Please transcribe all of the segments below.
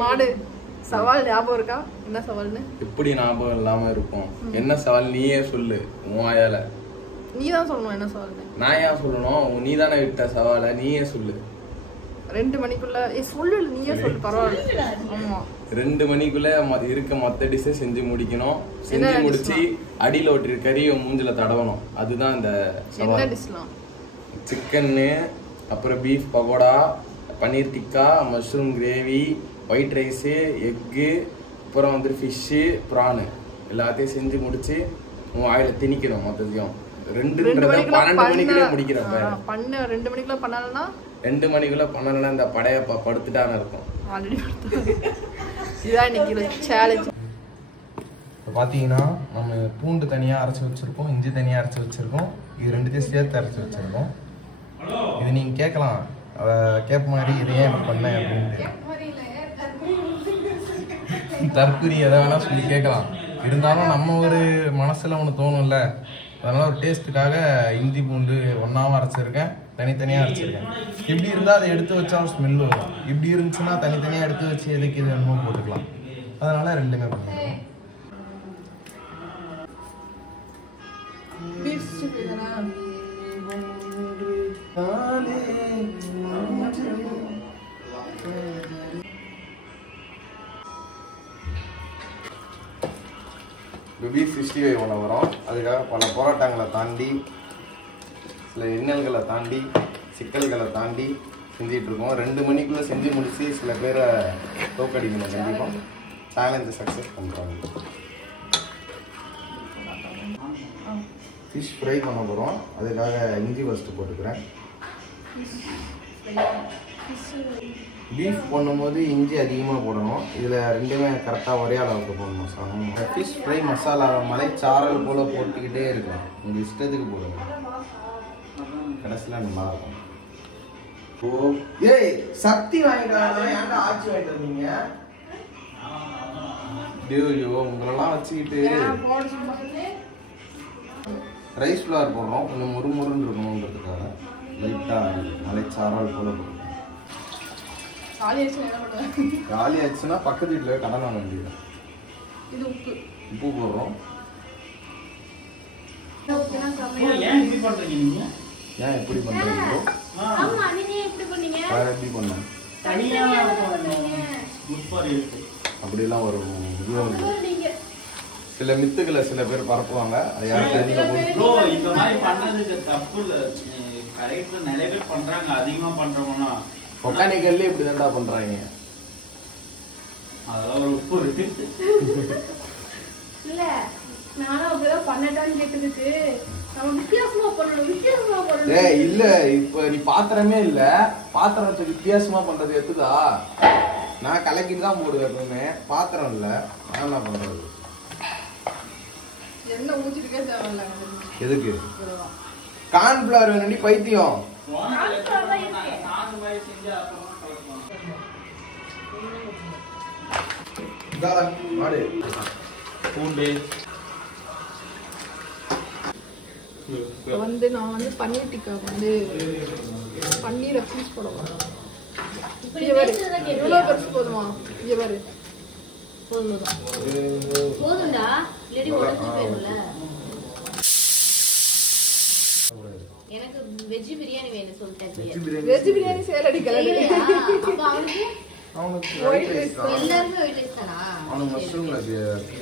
மாடு சவால் ஞாபகம் இருக்கா? என்ன சவால்னு? எப்படி ஞாபகம் இல்லாம இருக்கும்? என்ன சவால் நீயே சொல்லு. உன்வாயால நீ தான் சொல்லணும் என்ன சவால்னு. நான் ஏன் சொல்லணும்? நீ தானே விட்ட சவாலை, நீயே சொல்லு. 2 மணிக்குள்ள சொல்லு. நீயே சொல்லு, பரவாயில்ல. ஆமா 2 மணிக்குள்ள இருக்க மொத்த டிஷ்ஷை செஞ்சு முடிக்கணும். செஞ்சு முடிச்சு அடியில் ஒட்டி கறியை மூஞ்சில தடவணும். அதுதான் இந்த சவால். சிக்கன்னு, அப்புறம் beef pakoda, paneer tikka, mushroom gravy, white rice, egg, அப்புறம் வந்துட்டு ஃபிஷ்ஷு, ப்ரானு எல்லாத்தையும் செஞ்சு முடிச்சு உன் வாயில திணிக்கணும். மொத்தத்தையும் 12 மணிக்குள்ள முடிக்கிறப்ப 2 மணிக்குள்ள பண்ணலன்னா 2 மணிக்குள்ள பண்ணலன்னா இந்த படைய படுத்துட்டான்னு இருக்கும். இதான் இன்னைக்கு சேலஞ்ச். இப்போ பார்த்தீங்கன்னா நம்ம பூண்டு தனியாக அரைச்சி வச்சுருக்கோம், இஞ்சி தனியாக அரைச்சி வச்சுருக்கோம், இது 2த்தையும் சேர்த்து அரைச்சி வச்சுருக்கோம். இது நீங்கள் கேட்கலாம், கேப் மாதிரி இதை ஏன் இப்படி பண்ணேன் அப்படின்ட்டு. தற்குறி எதை வேணால் சொல்லி கேட்கலாம். இருந்தாலும் நம்ம ஒரு மனசில் ஒன்று தோணும்ல, அதனால் ஒரு டேஸ்ட்டுக்காக இஞ்சி பூண்டு ஒன்றாவும் அரைச்சிருக்கேன், தனித்தனியாக அரைச்சிருக்கேன். இப்படி இருந்தால் அதை எடுத்து வச்சா ஸ்மெல் வரும். இப்படி இருந்துச்சுன்னா தனித்தனியாக எடுத்து வச்சு எதுக்கு இது வேணுமோ போட்டுக்கலாம். அதனால் ரெண்டுமே பண்ணிக்கலாம். பீஃப் 65 பண்ண வரும். அதுக்காக பல போராட்டங்களை தாண்டி, சில இன்னல்களை தாண்டி, சிக்கல்களை தாண்டி செஞ்சிட்ருக்கோம். 2 மணிக்குள்ளே செஞ்சு முடிச்சு சில பேரை தோக்கடிக்கணும். கண்டிப்பாக சேலஞ்சை சக்ஸஸ் பண்ணுறாங்க. ஃபிஷ் ஃப்ரை பண்ண போகிறோம். அதுக்காக இஞ்சி ஃபஸ்ட்டு போட்டுக்கிறேன். பீஃப் பண்ணும்போது இஞ்சி அதிகமாக போடணும். இதில் 2மே கரெக்டாக ஒரே அளவுக்கு போடணும். ஃபிஷ் ஃப்ரை மசாலா மலைச்சாரல் போல் போட்டுக்கிட்டே இருக்கணும். உங்கள் இஷ்டத்துக்கு போடுங்க, கடைசியில் நல்லாயிருக்கும். ஓ ஏய் சக்தி வாங்கிட்டாங்க, ஏன்டா ஆட்சி வாங்கிட்டு வந்தீங்க? ஐயோ உங்களெல்லாம் வச்சுக்கிட்டு. ரைஸ் ஃப்ளவர் போடுறோம், கொஞ்சம் முறுமுறுன்னு இருக்கணுன்றதுக்காக லைட்டாக மலைச்சாரல் போல் போடுறோம். காலி ஆச்சுன்னா பக்கத்து வீட்டில் கடன் வாங்க வேண்டியது. உப்பு போடுறோம். ஏன் எப்படி பண்றீங்க? எப்படி பண்ண அப்படிலாம் ஒரு சில மித்துக்களை சில பேர் பரப்புவாங்க. அது யாருக்கு ஒக்கானிக்கல்ல இப்படி தான்டா பண்றாங்க. அதெல்லாம் ஒரு உப்பு இருக்கு இல்ல, நானும் அப்படிதான் பண்ணட்டான்னு கேட்டதுக்கு நம்ம வித்தியாசமா பண்ணணும். ஏய் இல்ல, இப்ப நீ பாத்திரமே இல்ல, பாத்திரத்தை வித்தியாசமா பண்றது எதுதா? நான் கலக்கிட்டு தான் போடுவேன் எப்பவுமே. பாத்திரம் இல்ல, நான் என்ன பண்றது? என்ன ஊத்திட்டே தேவையில்ல. எதுக்கு கார்ன்ஃப்ளவர் வேணும்டி பைத்தியம்? பூண்டு வந்து நான் வந்து பன்னீர் டிக்கா வந்து பன்னீரை பீஸ் போடுவேன். எவ்வளோ பெருசு போதுமா? இங்கே பாரு, போதும்டா, இல்லாட்டி உடைஞ்சு போயிடும்ல. எனக்கு வெஜ் பிரியாணி வேணும் சொல்லிட்டேன். வெஜ் பிரியாணி சேல் அடிக்கல. அவனுக்கு எல்லாருமே ஒயிட் ரைஸ் தானா? அவனுக்கு மஷ்ரூம்ல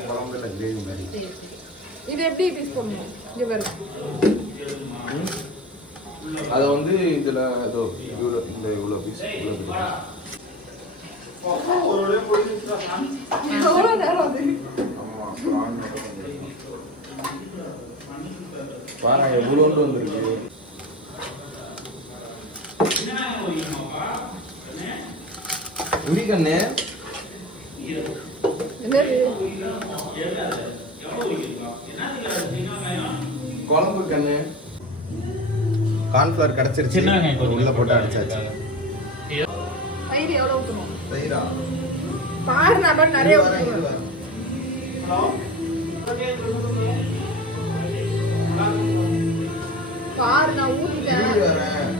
குழம்புல கிரேவி மாதிரி. இது எப்படி பீஸ் பண்ணுவோம்? இங்கே பாரு, அதை வந்து இதுல ஏதோ இவ்வளோ பீஸ் பாருங்க எவ்வளோன்னு வந்துருக்கு. கண்ணு குழம்பு கண்ணு கார்ன்ஃப்ளவர் கிடைச்சிருச்சு, உள்ள போட்டு அடிச்சாச்சு. தயிர் எவ்வளவு ஊத்தணும்? தயிரா பாரு, நான் நிறைய ஊத்துவேன். பாரு நான் ஊத்திட்டேன்.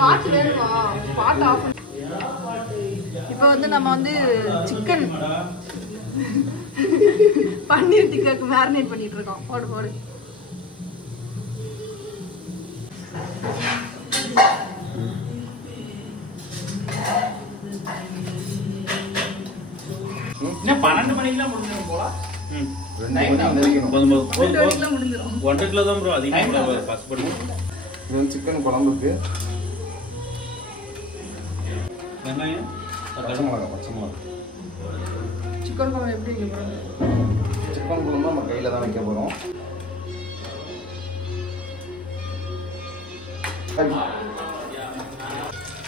பாட்டு வேணுமா? பாட்டு ஆஃப். இப்போ வந்து நம்ம வந்து சிக்கன் பன்னீர் டிக்காக்கு மேரினேட் பண்ணிட்டு இருக்கோம். போடு போடு. என்ன 12 மணிக்கெல்லாம் முடிஞ்சிடும் போல. 1.5 கிலோ தான் ப்ரோ. அதிகமாக பசுப்படி. இது வந்து சிக்கன் குழம்புக்கு வெங்காயம், பச்சை மிளகா. சிக்கன் குழம்பு எப்படி வைக்க போறோம்? சிக்கன் குழம்பு நம்ம கையில் தான் வைக்க போகிறோம்.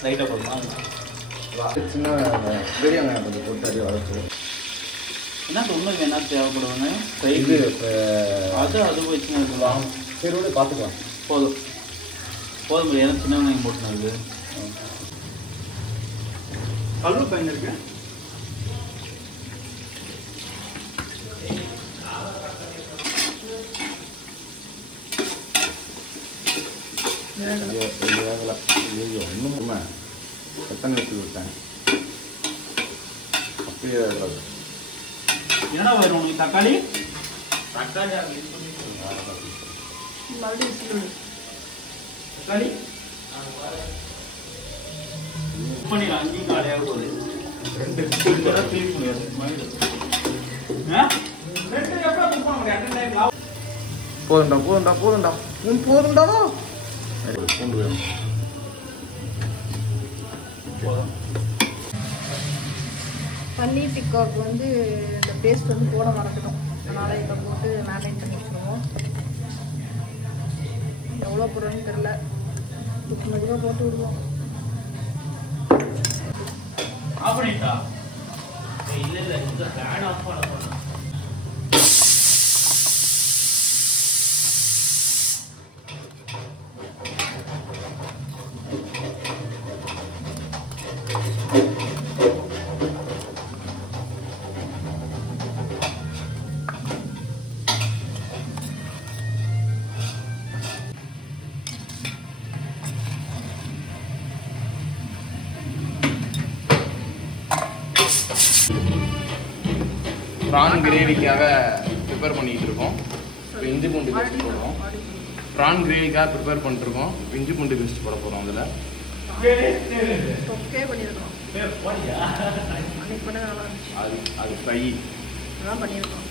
லைட்டாக போடுமா? சின்ன பெரிய வெங்காயம் கொஞ்சம் போட்டு அடி வளர்த்து. என்ன சொன்னது என்ன தேவைப்படுவாங்க? இது அது போயிடுச்சுன்னா இருக்கலாம். சரி விட பார்த்துக்கலாம். போதும் ஏன்னா சின்ன வெங்காயம் போட்டுனாரு. கல்லு பயன் இருக்கு. ஒன்றும் எத்தனை வச்சு விட்டேன் அப்படியே என்னடா வரும் உனக்கு? தக்காளி பண்ணிடலாம். 5 காலையாக போகுது. 2 க்ளீன் பண்ணிடுறது. போதுண்டா பூண்டு வேணும். பன்னீர் டிக்காவுக்கு வந்து இந்த பேஸ்ட் வந்து போட மறந்துட்டோம். அதனால் இப்போ போட்டு மேரினேட் பண்ணி வச்சுருவோம். எவ்வளோ போடுறோன்னு தெரில. மெதுவாக போட்டு விடுவோம். அப்படின்டா இல்லை இந்த ஃபேன் ஆஃப் பண்ண. ப்ரான் கிரேவிக்காக ப்ரிப்பேர் பண்ணிகிட்டு இருக்கோம். இப்போ இஞ்சி பூண்டு பேஸ்ட் போடுறோம். ப்ரான் கிரேவிக்காக ப்ரிப்பேர் பண்ணிட்டுருக்கோம். இஞ்சி பூண்டு பேஸ்ட் போட போகிறோம். அதில் தொக்கே பண்ணியிருக்கோம். அன்னைக்கு பண்ண நல்லா இருந்துச்சு. அது ஃப்ரை அதான் பண்ணியிருக்கோம்.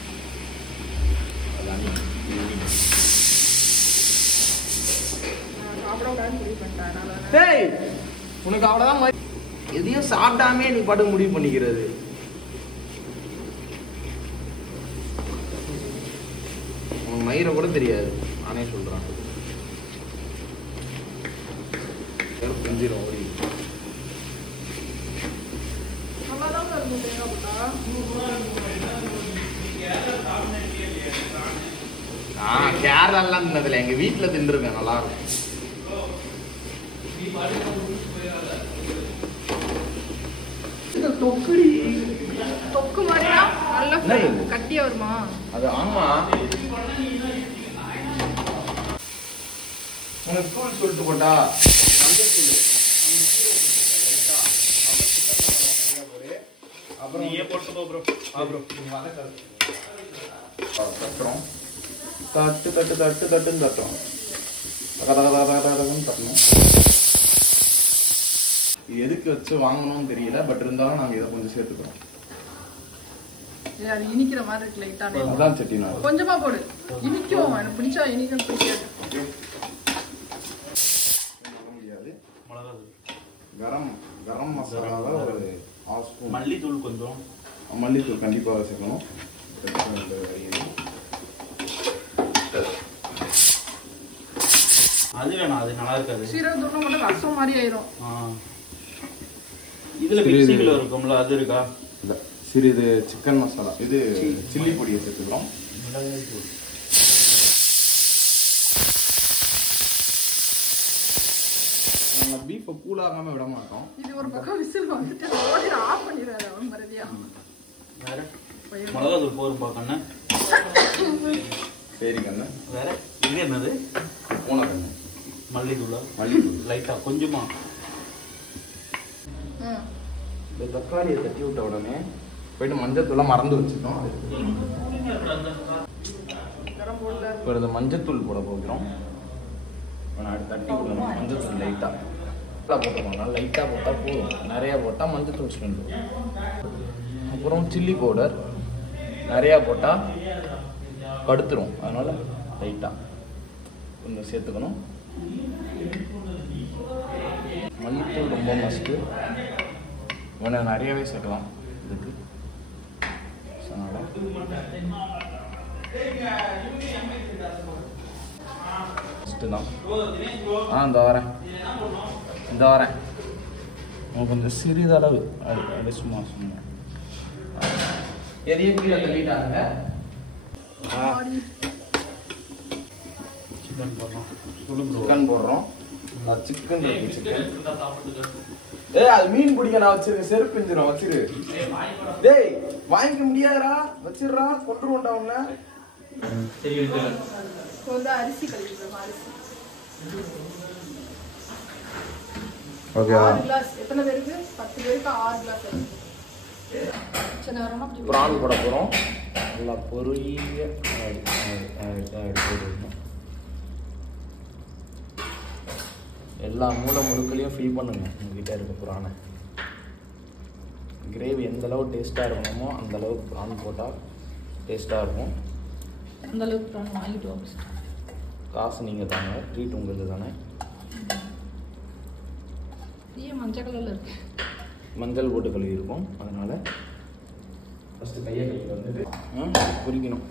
சாப்பிட கூடாதுன்னு முடிவு பண்ணிட்டேன். அதனால உனக்கு அவ்வளோதான். எதையும் சாப்பிடாமே நீ பாட்டு முடிவு பண்ணிக்கிறது. உனக்கு மயிரை கூட தெரியாது. நானே சொல்கிறேன். செஞ்சிடும் ஓடி. நல்லா தான் இருக்கும். தேங்காய் போட்டா கேரளாலாம் தின்னதில்லை. எங்கள் வீட்டில் தின்றுருக்கேன். நல்லா இருக்கும். தொக்கு மாதிரினா நல்லா கட்டியா வருமா? அது ஆமா. உனக்கு தூள் சொல்லிட்டு போட்டா அப்புறம் நீயே போட்டு போ ப்ரோ. தட்டுறோம். தட்டுன்னு தட்டுறோம். தட்டணும். இது எதுக்கு வச்சு வாங்கணும்னு தெரியல. பட் இருந்தாலும் நாங்கள் இதை கொஞ்சம் சேர்த்துக்கிறோம். அது இனிக்கிற மாதிரி இருக்கு லைட்டானே. அதான் செட்டிநாடு. கொஞ்சமா போடு. இனிக்கும். எனக்கு பிடிச்சா இனிக்கும் பிடிக்காது. முடியாது. மிளகா கரம் மசாலாவை ஒரு 1/2 ஸ்பூன். மல்லித்தூள் கொஞ்சம். மல்லித்தூள் கண்டிப்பாக சேர்க்கணும். அது வேணாம். அது நல்லா இருக்காது. சீரகத்தூள் மட்டும் ரசம் மாதிரி ஆயிரும். இதுல மிக்சிங்ல இருக்கும்ல, அது இருக்கா? இல்ல. சிறிது சிக்கன் மசாலா, இது சில்லி பொடியை சேர்த்துக்கிறோம். நாங்கள் பீஃபை கூலாகாம விட மாட்டோம். இது ஒரு பக்கம் விசில் வந்துட்டு ஓடி ஆஃப் பண்ணிடுறாரு அவன் மறதியா. வேற மிளகா தூள் போரும் பாக்கண்ண. சரி கண்ணு. வேற இது என்னது? பூனை கண்ணு. மல்லித்தூள் லைட்டா கொஞ்சமா. இந்த தக்காளியை தட்டி விட்ட உடனே போயிட்டு மஞ்சத்தூளை மறந்து வச்சுட்டோம். இப்போ இந்த மஞ்சத்தூள் போட போகிறோம். தட்டி விடணும். மஞ்சத்தூள் லைட்டாக போட்டுக்கோங்க. லைட்டாக போட்டால் போதும், நிறையா போட்டால் மஞ்சத்தூள் ஸ்மெல். அப்புறம் சில்லி பவுடர் நிறையா போட்டால் படுத்துரும், அதனால் லைட்டாக கொஞ்சம் சேர்த்துக்கணும். மல்லித்தூள் ரொம்ப மஸ்ட்டு, கொஞ்சம் நிறையாவே சேர்க்கலாம் இதுக்கு. ஃபஸ்ட்டு தான் இந்த வரேன் கொஞ்சம் சிறிதளவு அது சும்மா எதையும் கீழே தள்ளிட்டாங்க. சிக்கன் போடுறோம். சிக்கன் அது மீன் பிடிக்க நான் வச்சிருக்கேன். செருப்பு பிஞ்சிரும், வச்சிரு. டேய் வாங்கிக்க முடியாதா, வச்சிடுறா, கொண்டுருவோண்டா உன்ன. அரிசி கழுவிடுறோம். அரிசி ஓகே. 6 கிளாஸ். எத்தனை பேருக்கு? 10 பேருக்கு 6 கிளாஸ். பிரான் போட போகிறோம். நல்லா பொரிய எல்லா மூளை முழுக்களையும் ஃபில் பண்ணுங்க. உங்ககிட்ட இருக்க பிரானை கிரேவி எந்த அளவு டேஸ்ட்டாக இருக்கணுமோ அந்த அளவுக்கு பிரான் போட்டால் டேஸ்ட்டாக இருக்கும். அந்த அளவுக்கு பிரான் வாங்கிட்டு காசு நீங்கள் தாங்க, ட்ரீட் உங்களுக்கு தானே. மஞ்சள் கலரில் இருக்கு, மஞ்சள் போட்டு கழுவி இருக்கும். அதனால் ஃபஸ்ட்டு கையை கழுவி வந்துட்டு பொரிக்கணும்.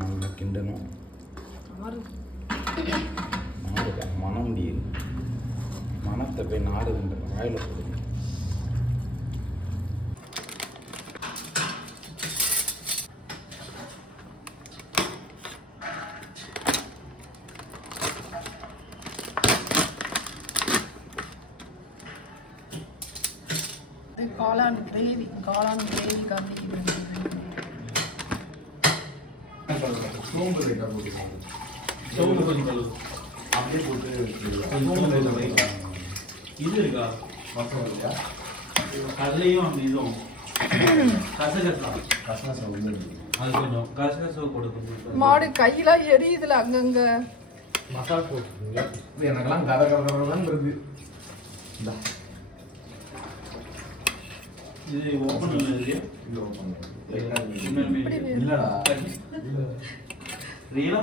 நல்லா கிண்டணும். நாடு மனம் முடியுது. மனத்தை போய் நாடுன்ற வாயில் போடுது. காளான் கிரேவி காமிக்கிறேன். சோம்பு லைட்டாக போட்டுக்கோங்க. சோம்பு கொஞ்சம் அப்படியே போட்டு இது இருக்கா மசாலா இல்லையா? அதுலேயும் அந்த இதுவும் கசகசா உள்ள அது கொஞ்சம் கசகசா கொடுக்கும். மாடு கையெல்லாம் எரியுதுல அங்கங்க. மசாலா போட்டுருங்க. எனக்கெல்லாம் கதை இருக்கு. இது ஓப்பன் இருக்கு. இது ஓப்பன் இல்லடா ரியலா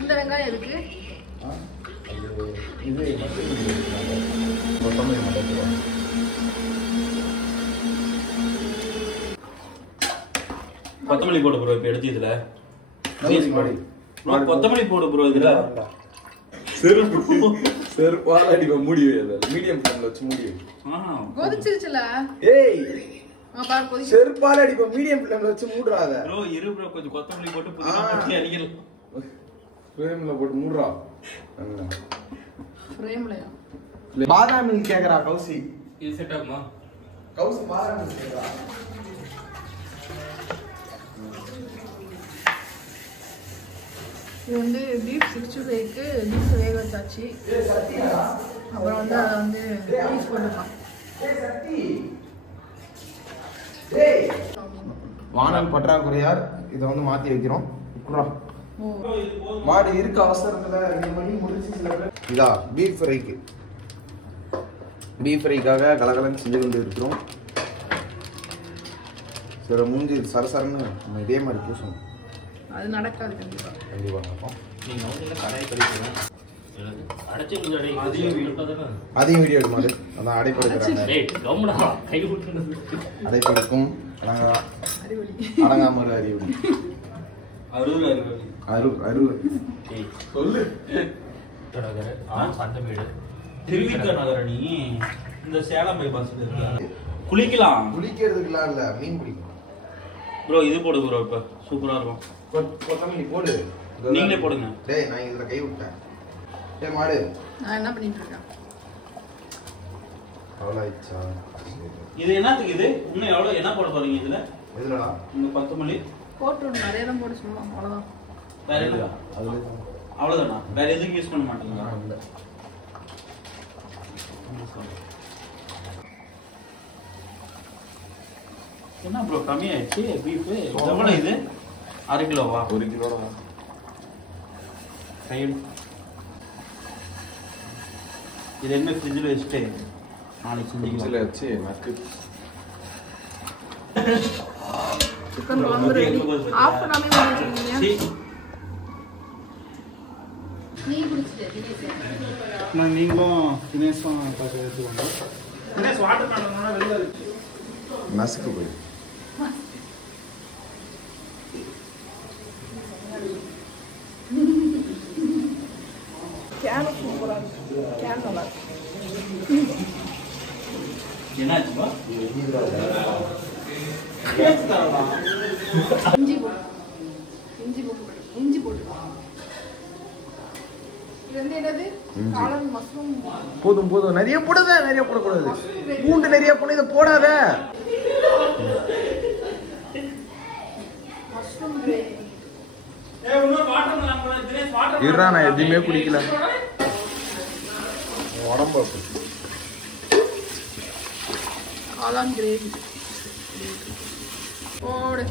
இந்த வெங்காயம் எதுக்கு? இது கொத்தமல்லி மட்டும். கொத்தமல்லி போடு ப்ரோ. இப்ப எடுத்து இதுல கொத்தமல்லி போடு ப்ரோ. இதுல செருப்பால அடிப்ப மூடி வை. மீடியம் ஃப்ளேம்ல வச்சு மூடி வை. கொதிச்சிருச்சுல. ஏய் பாரு கொதி. செருப்பால அடிப்ப மீடியம் ஃப்ளேம்ல வச்சு மூடுறாத ப்ரோ. இரு ப்ரோ, கொஞ்சம் கொத்தமல்லி போட்டு புதினா போட்டு அடிக்கலாம். ஃப்ரேம்ல போட்டு மூடுறா. ஃப்ரேம்லயா? பாதாம் மில்க் கேக்குறா கௌசி. இது செட் ஆகுமா? கௌசி பாதாம் மில்க் கேக்குறா. இது வந்து பீஃப் 65க்கு பீஃப் வேக வச்சாச்சு. அப்புறம் வந்து அதை வந்து பீஃப் போட்டுக்கலாம். வானல் பற்றாக்குறையார் இதை வந்து மாத்தி வைக்கிறோம். மாடு இருக்க அவசரத்துல 2 மணி முடிச்சு சில பேர் இதா பீஃப் ஃப்ரைக்கு. பீஃப் ஃப்ரைக்காக கலகலன்னு செஞ்சு கொண்டு இருக்கிறோம். சில மூஞ்சி சரசரன்னு நம்ம இதே மாதிரி பூசணும். அது நடக்காது கண்டிப்பா. கண்டிப்பா நடக்கும். நீங்க வந்து கடாய் படிக்கணும். அடைச்சு அதையும் வீடியோ எடுமாது. அதான் அடைப்படுக்கிறாங்க. அடைப்படுக்கும் அடங்காமல் அறிவு. சொல்லு. திருவிக்க நகர நீ இந்த சேலம் பைபாஸ் குளிக்கலாம். குளிக்கிறதுக்குலாம் இல்ல, மீன் பிடிக்கும். ப்ரோ இது போடு ப்ரோ இப்போ சூப்பரா இருக்கும். கொத்தமல்லி போடு. நீங்களே போடுங்க. டேய் நான் இதுல கை விட்டேன். டேய் மாடு. நான் என்ன பண்ணிட்டு இருக்கேன்? அவ்வளவுச்சா. இது என்னத்துக்கு இது? இன்னும் எவ்வளவு என்ன போட போறீங்க இதுல? எதுலடா? இந்த கொத்தமல்லி போட்டு நிறைய தான் போட்டு சும்மா அவ்வளவுதான். வேற என்ன? அவ்வளவுதானா? வேற எதுவும் யூஸ் பண்ண மாட்டீங்களா? இல்ல. என்ன ப்ரோ கம்மியாயிடுச்சு பீஃப்? எவ்வளவு இது? 1/2 கிலோவா? 1 கிலோடா. சைடு இது என்ன ஃப்ரிட்ஜில் வச்சுட்டு நாளைக்கு செஞ்சுக்கலாம். ஃப்ரிட்ஜில் வச்சு நக்கு. சிக்கன் குழம்பு ரெடி. ஆஃப் பண்ணாமே வச்சிருக்கீங்க. நீ குடிச்சிட்டு தினேஷ். நான் நீங்களும் தினேஷும் பார்க்க வச்சுக்கோங்க. தினேஷ் வாட்டர் காணணும்னா வெளில இருக்கு. நசுக்கு போய். கேன் சூப்பரா இருக்கு. கேன் நல்லா இருக்கு. என்னாச்சுப்பா? இஞ்சி போட்டு. இஞ்சி போட்டு. இஞ்சி போட்டு. இது வந்து என்னது? காளான் மஷ்ரூம். போதும் போதும் நிறைய போடாத, நிறைய போடக்கூடாது. பூண்டு நிறைய போன இதை போடாத. Mushroom gravy. இருடா நான் எதுவுமே குடிக்கல. உடம்பு காளான் கிரேவி. போடு.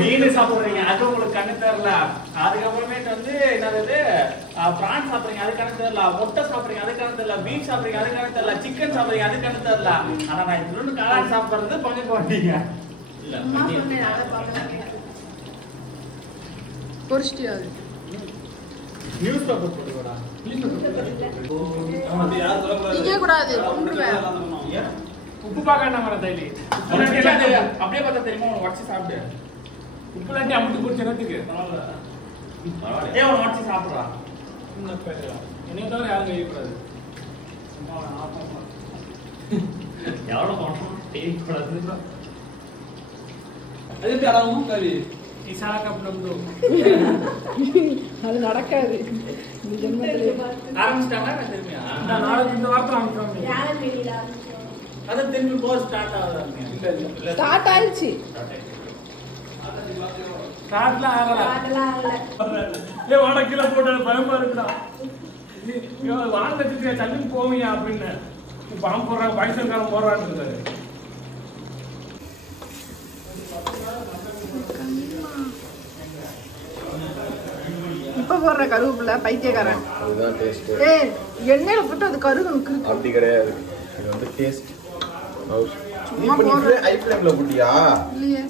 மீன் சாப்பிடுறீங்க அது உங்களுக்கு கண்ணு தெரியல. அதுக்கப்புறமேட்டு வந்து என்னது பிரான் சாப்பிடுறீங்க அது கண்ணு தெரியல. முட்டை சாப்பிடுறீங்க அது கண்ணு தெரியல. பீஃப் சாப்பிடுறீங்க அது கண்ணு தெரியல. சிக்கன் சாப்பிடுறீங்க அது கண்ணு தெரியல. ஆனா நான் இன்னொன்னு காளான் சாப்பிடுறது பங்கு போட்டீங்க. பொரிச்சிட்டியா அது? நியூஸ் பேப்பர் போட்டுக்கோடா. இங்கே கூடாது கொண்டுருவேன். உப்பு பார்க்க வர தைலி அப்படியே பார்த்தா தெரியுமா உனக்கு வச்சு சாப்பிடு. உப்பு இல்லாட்டி அமுட்டு குடிச்ச நேரத்துக்கு ஏன் உனக்கு வச்சு சாப்பிட்றா? என்னைய தவிர யாரும் செய்யக்கூடாது. எவ்வளோ மாற்றம் செய்யக்கூடாது. அது தரவும் கவி அது நடக்காது. ஆரம்பிச்சிட்டாங்க திரும்பியா? நாளைக்கு இந்த வாரத்தில் ஆரம்பிச்சாங்க. அதான் திரும்பி போக ஸ்டார்ட் ஆகுது. ஸ்டார்ட் ஆயிடுச்சு. ஸ்டார்ட்லாம் ஆகல. ஏ வாடகை கீழே போட்டு பயமா இருக்குடா. வாடகை தள்ளி போவீங்க அப்படின்னு பாம்பு போடுறாங்க, பைசன்காரன் போடுறான்னு இருக்காரு. இப்ப போடுற கருவேப்பிலை பைத்தியக்காரன். அதுதான் டேஸ்ட். ஏய் எண்ணெயில போட்டு அது கருகணும். அப்படி கிடையாது. இது வந்து டேஸ்ட். சும்மா ஹை ஃப்ளேம்ல போட்டியா? இல்லையே.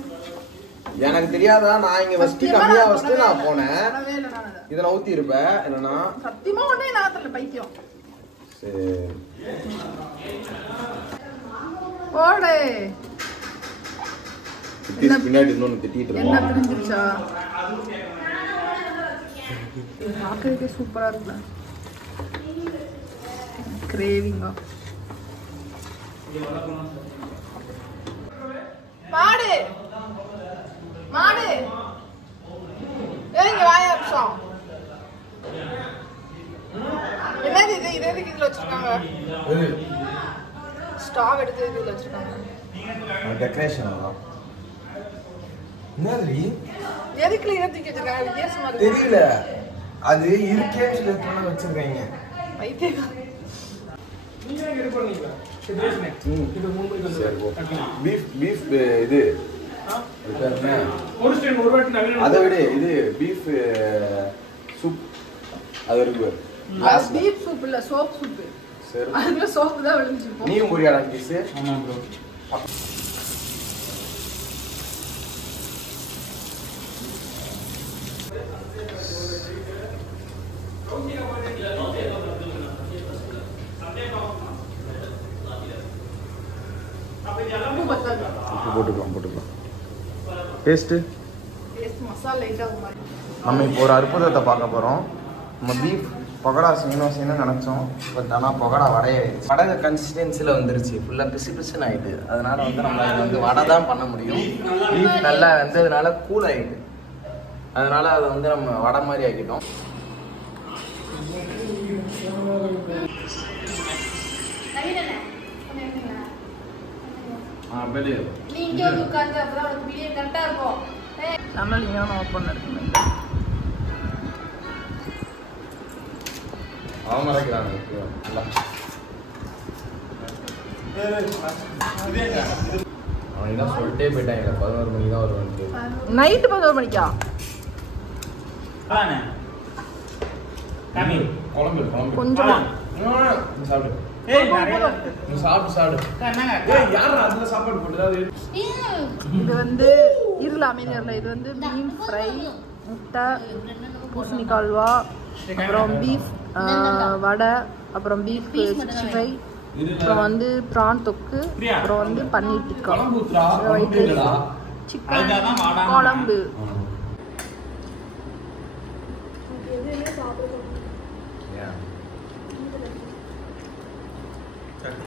எனக்கு தெரியாதா? நான் இங்க வச்சு கம்மியா வச்சு நான் போனேன். வரவே இல்ல நான் அத. இத நான் ஊத்தி இருப்பேன் என்னன்னா சத்தியமா ஒண்ணே நான் தரல பைத்தியம். சரி போடு. பின்னாடி இன்னொன்னு திட்டிட்டு என்ன இருக்கோம். பிரிஞ்சிருச்சா? பார்க்கறதுக்கே சூப்பரா இருக்குல்ல. கிரேவிங்கா. மாடு மாடு ஏங்க வாயா நிமிஷம். என்னது இது? இது எதுக்கு இதுல வச்சிருக்காங்க? ஸ்டாவ் எடுத்து இதுல வச்சிருக்காங்க. டெக்கரேஷன் தான். என்னது? எதுக்குல இதை தூக்கி வச்சிருக்காங்க? வித்தியாசமா இருக்கு. தெரியல. அது இருக்கேன்னு சொல்லி வச்சிருக்காங்க. பைத்தியக்காரன். பீஃப் இது அதை விட இது பீஃப் சூப் அது இருக்கு. பீஃப் சூப் இல்ல, சோப் சூப். சரி அதுல சோப் தான் விழுந்துச்சு. நீயும் புரியாடா பீஸ்? ஆமா ப்ரோ. உப்பு பத்தாது. உப்பு போட்டுக்கலாம் போட்டுக்கலாம். டேஸ்ட்டு லைட்டாக மாதிரி. நம்ம இப்போ ஒரு அற்புதத்தை பார்க்க போகிறோம். நம்ம பீஃப் பகோடா செய்யணும்னு நினச்சோம். பட் ஆனால் பகோடா வடையாயிடுச்சு. வடை கன்சிஸ்டன்சியில் வந்துருச்சு, ஃபுல்லாக பிசு பிசுன்னு ஆகிட்டு. அதனால வந்து நம்ம வந்து வடை தான் பண்ண முடியும். பீஃப் நல்லா வெந்ததுனால கூல் ஆகிட்டு, அதனால அதை வந்து நம்ம வடை மாதிரி ஆக்கிட்டோம். நீ இங்கே வந்து உட்காந்து அப்பதான் உனக்கு வீடியோ கரெக்டாக இருக்கும். சேனல் ஏன் ஓப்பன் இருக்குன்னு அவமரைக்கிறாங்க. அவன் தான் சொல்லிட்டே போயிட்டாங்க 11 மணிக்கு தான் வருவாங்க. நைட்டு 11 மணிக்கா? அதானே கம்மி குழம்பு கொஞ்சமா சாப்பிடு. சாப்பிடு. யாரும் அதுல சாப்பாடு போட்டு இது வந்து இருள அமைதியில் இது வந்து மீன் ஃப்ரை, முட்டை, பூசணிக்காய் அல்வா, அப்புறம் பீஃப் வடை, அப்புறம் பீஃப் 65, அப்புறம் வந்து ப்ரான் தொக்கு, அப்புறம் வந்து paneer tikka, white rice, chicken குழம்பு.